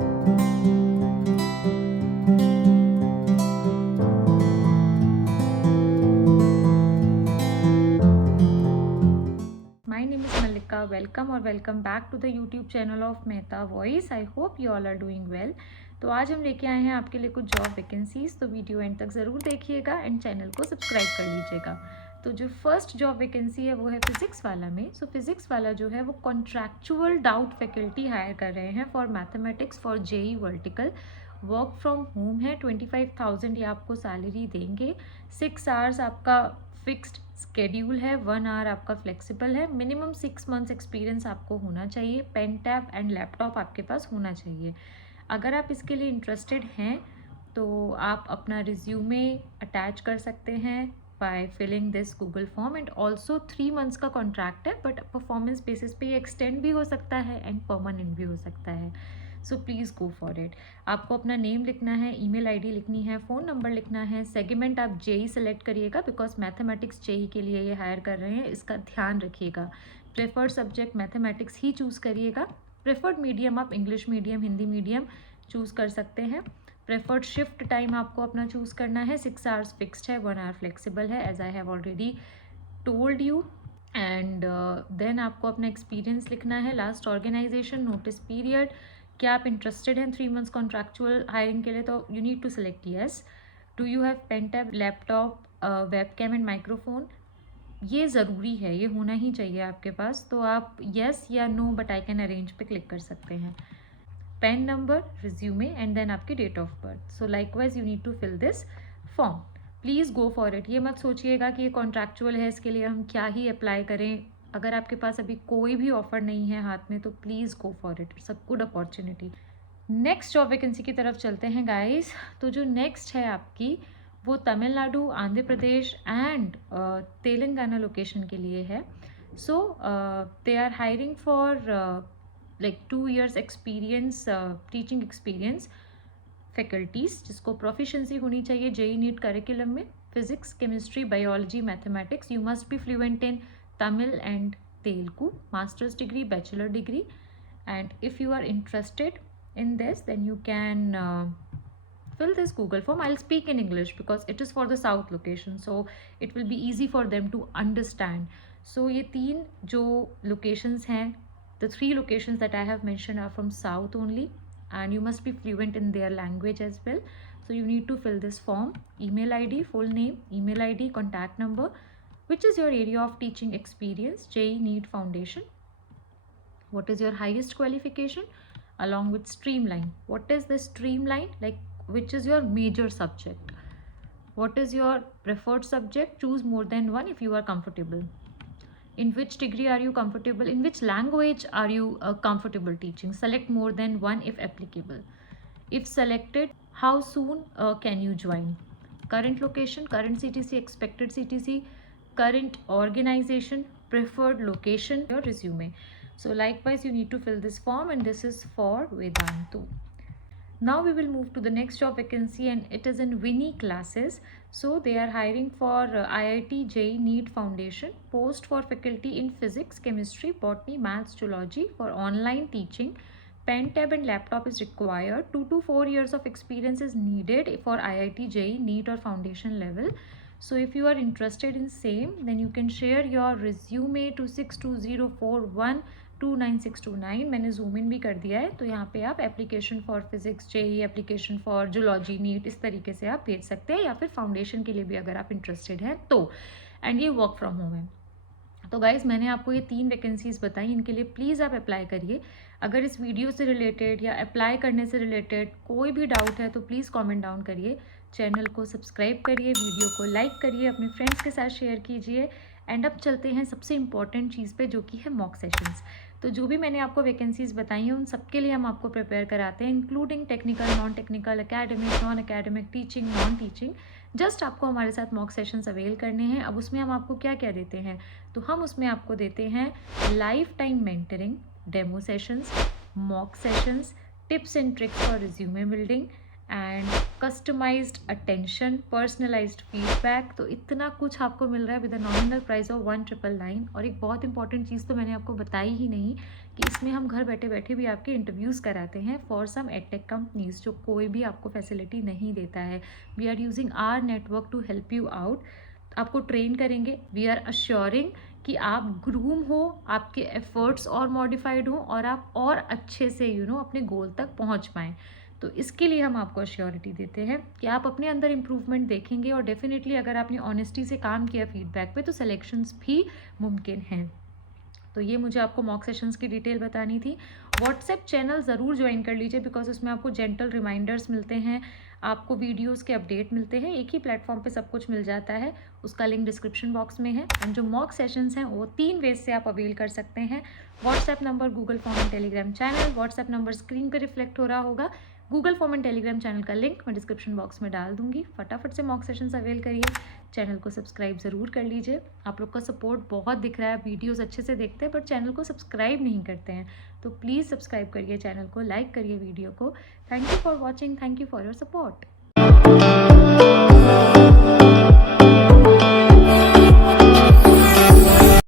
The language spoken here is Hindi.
My name is Malika. Welcome or welcome back to the YouTube channel of Mehta Voice. I hope you all are doing well. तो आज हम लेके आए हैं आपके लिए कुछ जॉब वैकेंसीज, तो वीडियो एंड तक ज़रूर देखिएगा एंड चैनल को सब्सक्राइब कर लीजिएगा। तो जो फर्स्ट जॉब वैकेंसी है वो है फिजिक्स वाला में। सो फिजिक्स वाला जो है वो कॉन्ट्रैक्चुअल डाउट फैकल्टी हायर कर रहे हैं for mathematics for JEE vertical. Work from home है, 25,000 ये आपको सैलरी देंगे। 6 आवर्स आपका फिक्स्ड स्केड्यूल है, 1 आवर आपका फ्लेक्सिबल है। मिनिमम 6 मंथ्स एक्सपीरियंस आपको होना चाहिए। पेन टैब एंड लैपटॉप आपके पास होना चाहिए। अगर आप इसके लिए इंटरेस्टेड हैं तो आप अपना रिज्यूमे अटैच कर सकते हैं by filling this Google form. And also 3 months का कॉन्ट्रैक्ट है, बट परफॉर्मेंस बेसिस पे ये एक्सटेंड भी हो सकता है एंड परमानेंट भी हो सकता है। So please go for it. आपको अपना नेम लिखना है, ईमेल आईडी लिखनी है, फ़ोन नंबर लिखना है। सेगमेंट आप जेई सेलेक्ट करिएगा बिकॉज मैथमेटिक्स जेई के लिए ये हायर कर रहे हैं, इसका ध्यान रखिएगा। प्रेफर्ड सब्जेक्ट मैथमेटिक्स ही चूज़ करिएगा। प्रेफर्ड मीडियम आप English medium, Hindi medium choose कर सकते हैं। प्रेफर्ड शिफ्ट टाइम आपको अपना चूज़ करना है। 6 आवर्स फिक्स्ड है, 1 आवर फ्लेक्सिबल है, as I have already told you. And then आपको अपना एक्सपीरियंस लिखना है, लास्ट ऑर्गेनाइजेशन, नोटिस पीरियड। क्या आप इंटरेस्टेड हैं 3 मंथ्स कॉन्ट्रैक्चुअल हायरिंग के लिए, तो you need to select yes. Do you have pen tab, laptop, webcam and microphone, ये ज़रूरी है, ये होना ही चाहिए आपके पास। तो आप येस या no but I can arrange पे क्लिक कर सकते हैं। PAN number, resume and then आपकी date of birth. So likewise you need to fill this form. Please go for it. ये मत सोचिएगा कि ये कॉन्ट्रैक्चुअल है, इसके लिए हम क्या ही अप्लाई करें। अगर आपके पास अभी कोई भी ऑफर नहीं है हाथ में तो please go for it, it's a good opportunity. Next job vacancy की तरफ चलते हैं गाइस। तो जो नेक्स्ट है आपकी वो तमिलनाडु, आंध्र प्रदेश एंड तेलंगाना लोकेशन के लिए है। So they are hiring for like 2 years experience, teaching experience faculties जिसको प्रोफिशेंसी होनी चाहिए जेई नीट करिकुलम में। Physics, chemistry, biology, mathematics. You must be fluent in Tamil and Telugu. Masters degree, bachelor degree. And if you are interested in this then you can fill this Google form. I'll speak in English because it is for the south location, so it will be easy for them to understand. So ये 3 जो locations हैं, the 3 locations that I have mentioned are from south only and you must be fluent in their language as well. So you need to fill this form. Email ID, full name, email ID, contact number, which is your area of teaching experience, JEE NEET Foundation, what is your highest qualification, along with streamline. What is the streamline? Like which is your major subject? What is your preferred subject? Choose more than one if you are comfortable. In which degree are you comfortable? In which language are you comfortable teaching? Select more than one if applicable. If selected, how soon can you join? Current location, current CTC, expected CTC, current organization, preferred location, your resume. So likewise you need to fill this form and this is for Vedantu. Now we will move to the next job vacancy and it is in Winnie classes. So they are hiring for IIT JEE NEET Foundation, post for faculty in physics, chemistry, botany, maths, zoology for online teaching. Pen tab and laptop is required. 2 to 4 years of experience is needed for IIT JEE NEET or foundation level. So if you are interested in same, then you can share your resume to 62041 29629। मैंने जूम इन भी कर दिया है, तो यहाँ पे आप application for physics JEE, application for zoology NEET, इस तरीके से आप भेज सकते हैं, या फिर फाउंडेशन के लिए भी अगर आप इंटरेस्टेड हैं तो। एंड ये वर्क फ्रॉम होम है। तो गाइज़ मैंने आपको ये 3 वैकेंसीज़ बताई, इनके लिए प्लीज़ आप अप्लाई करिए। अगर इस वीडियो से रिलेटेड या अप्लाई करने से रिलेटेड कोई भी डाउट है तो प्लीज़ कमेंट डाउन करिए। चैनल को सब्सक्राइब करिए, वीडियो को लाइक करिए, अपने फ्रेंड्स के साथ शेयर कीजिए। एंड अब चलते हैं सबसे इम्पॉर्टेंट चीज़ पे, जो कि है मॉक सेशंस। तो जो भी मैंने आपको वैकेंसीज़ बताई हैं उन सबके लिए हम आपको प्रिपेयर कराते हैं, including technical, non technical, academic, non academic, teaching, non teaching. Just आपको हमारे साथ मॉक सेशंस अवेल करने हैं। अब उसमें हम आपको क्या क्या देते हैं, तो हम उसमें आपको देते हैं lifetime mentoring, demo sessions, mock sessions, tips and tricks for resume building and customised attention, personalised feedback. तो इतना कुछ आपको मिल रहा है with a nominal price of 1999। और एक बहुत इंपॉर्टेंट चीज़ तो मैंने आपको बताई ही नहीं कि इसमें हम घर बैठे बैठे भी आपके इंटरव्यूज़ कराते हैं फॉर सम एडटेक कंपनीज, जो कोई भी आपको फैसिलिटी नहीं देता है। We are using our network to help you out. आपको ट्रेन करेंगे। वी आर अश्योरिंग कि आप ग्रूम हो, आपके एफर्ट्स और मॉडिफाइड हो और आप और अच्छे से अपने गोल तक पहुंच पाएँ। तो इसके लिए हम आपको अश्योरिटी देते हैं कि आप अपने अंदर इम्प्रूवमेंट देखेंगे, और डेफिनेटली अगर आपने ऑनेस्टी से काम किया फीडबैक पे तो सिलेक्शंस भी मुमकिन हैं। तो ये मुझे आपको मॉक सेशंस की डिटेल बतानी थी। व्हाट्सएप चैनल ज़रूर ज्वाइन कर लीजिए, बिकॉज उसमें आपको जेंटल रिमाइंडर्स मिलते हैं, आपको वीडियोस के अपडेट मिलते हैं, एक ही प्लेटफॉर्म पे सब कुछ मिल जाता है। उसका लिंक डिस्क्रिप्शन बॉक्स में है। एंड जो मॉक सेशंस हैं वो 3 वेज से आप अवेल कर सकते हैं। WhatsApp number, Google form and Telegram channel. WhatsApp number screen पर रिफ्लेक्ट हो रहा होगा। Google form and Telegram channel का लिंक मैं डिस्क्रिप्शन बॉक्स में डाल दूंगी। फटाफट से मॉक सेशंस अवेल करिए। चैनल को सब्सक्राइब ज़रूर कर लीजिए। आप लोग का सपोर्ट बहुत दिख रहा है, वीडियोस अच्छे से देखते हैं पर चैनल को सब्सक्राइब नहीं करते हैं, तो प्लीज़ सब्सक्राइब करिए चैनल को, लाइक करिए वीडियो को। Thank you for watching, thank you for your support.